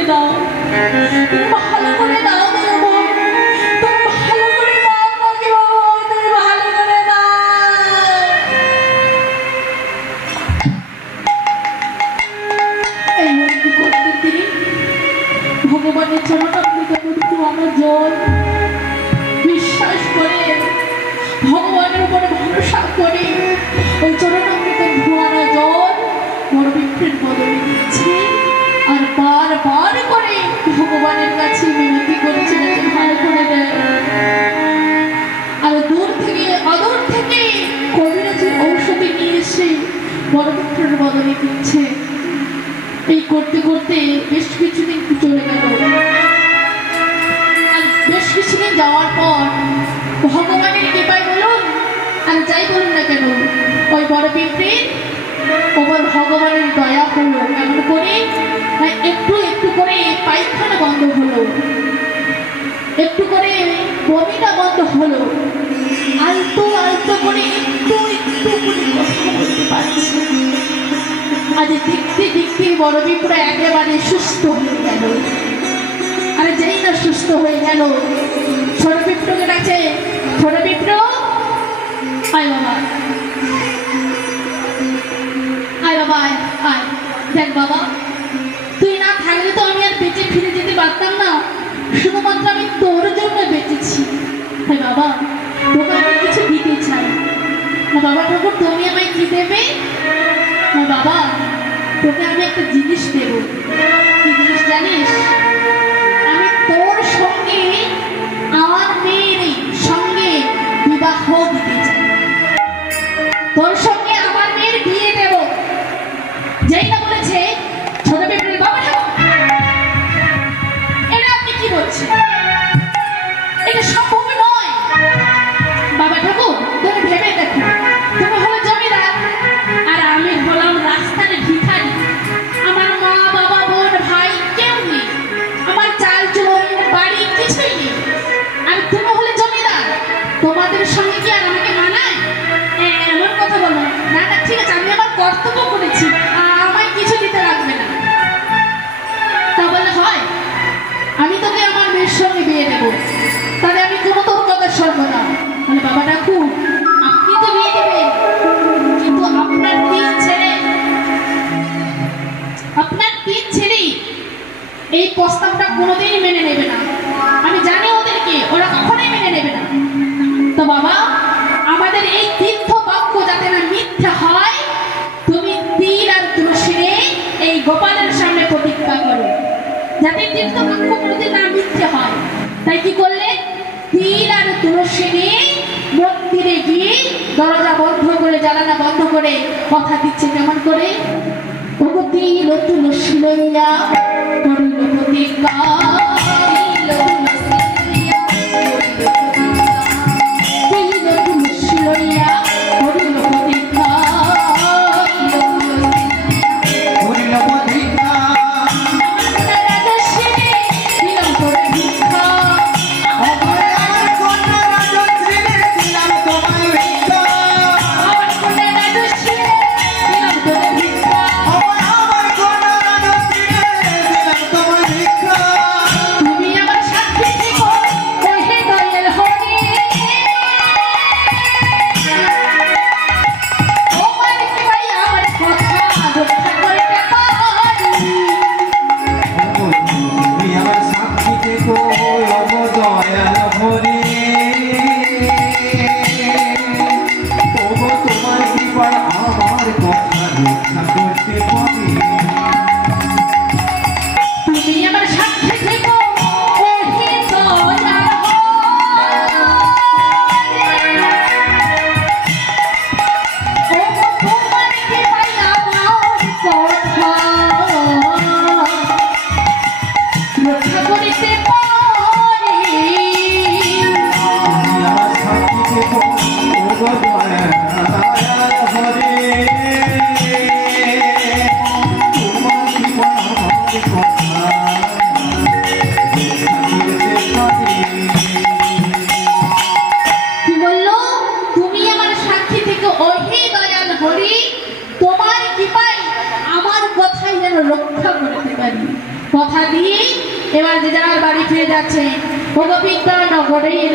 করে দাও, তুমি ভালো করে দাও বাবা, তুমি ভালো করে দাও আমাকে বাবা, তুমি ভালো করে দাও। এইভাবে কি করতেন তিনি? ভগবানের চরণামৃত মৃত্যু আমার জল বিশ্বাস করে, ভগবানের উপরে ভরসা করে ওই চরণামৃত ধোয়ানো জল বড় বিপ্রের বদলে দিচ্ছে। আর বারবার করে ভগবানের কাছে মিনতি করেছে যাতে ভালো করে দেয়। আর দূর থেকে অদূর থেকে কবিরাজের ঔষধি নিয়ে এসে বড় বিপ্রের বদলে দিচ্ছে। এই করতে করতে বেশ কিছুদিন চলে গেল। আর বেশ কিছুদিন যাওয়ার পর ভগবানের কৃপায় বলুন আর যাই বলুন না কেন, ওই বড় পিঁপড়ের ওপর ভগবানের দয়া হলো। এমন করে একটু একটু করে পায়খানা বন্ধ হলো, একটু করে বমিটা বন্ধ হলো, আলতো আলতো করে একটু একটু করে কথা বলতে পারছে। আজ দেখতে দেখতে বড় পিঁপড়া একেবারে সুস্থ হয়ে গেল। আর যেই না সুস্থ হয়ে গেল, ছোট পিঁপড়াকে ডাকছে, ছোট পিঁপড়া আয় বাবা, আয় বাবা, আয় আয়। দেখ বাবা, তুই না থাকলে তো আমি আর বেঁচে ফিরে যেতে পারতাম না, শুধুমাত্র আমি তোর জন্য বেঁচেছি। তাই বাবা, তোকে আমি কিছু দিতে চাই। না বাবা ঠাকুর, তুমি আমায় কি দেবে? না বাবা, তোকে আমি একটা জিনিস দেব। কি জিনিস জানিস? আমি তোর সঙ্গে আমার মেয়ের সঙ্গে বিবাহ দিতে চাই, তোর সঙ্গে আমার মেয়ের বিয়ে দেব। যেই না বলেছে ছোট পিঁপড়ে, বাবা ঠাকুর এটা আপনি কি বলছেন? এটা সম্ভব নয়। বাবা ঠাকুর, তুমি ভেবে দেখো, তুমি হলো জমিদার আর আমি হলাম রাস্তার ভিখারি। আমার মা বাবা বোন ভাই কেউ নেই, আমার চাল চুল বাড়ি কিছুই নেই। আর তুমি হলে জমিদার, তোমাদের সঙ্গে কি আর আমাকে মানায়? এমন কথা বলো না। না ঠিক আছে, আমি আমার কর্তব্য করেছি, আমায় কিছু দিতে লাগবে না। তা বললে হয়? আমি তোকে আমার মেয়ের সঙ্গে বিয়ে দেবো, তাহলে আমি কোনো তোর কথা শুনবো না। মানে বাবা ঠাকুর, আপনি তো বিয়ে দেবেন, কিন্তু আপনার তিন ছেলে এই প্রস্তাবটা কোনোদিন মেনে নেবে না। আমি জানি ওদেরকে, ওরা কখনোই মেনে নেবে না। তো বাবা, আমাদের এই তীর্থ বাক্য যাতে না মিথ্যা হয়, তুমি তীর আর তুলসী এই গোপালের সামনে প্রতিজ্ঞা করো যাতে তীর্থ বাক্য কোনোদিন না মিথ্যে হয়। তাই কি করলে? তীর আর তুলসী মন্দিরে গিয়ে দরজা বন্ধ করে, জানালা বন্ধ করে কথা দিচ্ছে। কেমন করে? তিল তুলসী লইয়া করিল প্রতিজ্ঞা, তিল তুলসী লইয়া করিল প্রতিজ্ঞা, করিল প্রতিজ্ঞা, দিলাম করে ভিক্ষা, আমার কন্যা রাজশ্রী দিলাম তোমায় ভিক্ষা, আমার কন্যা রাজশ্রী দিলাম করে ভিক্ষা, রক্ষা করতে পারি। কথা দিয়ে এবার যে যার বাড়ি ফিরে যাচ্ছে। ও গোবিন্দ নগরের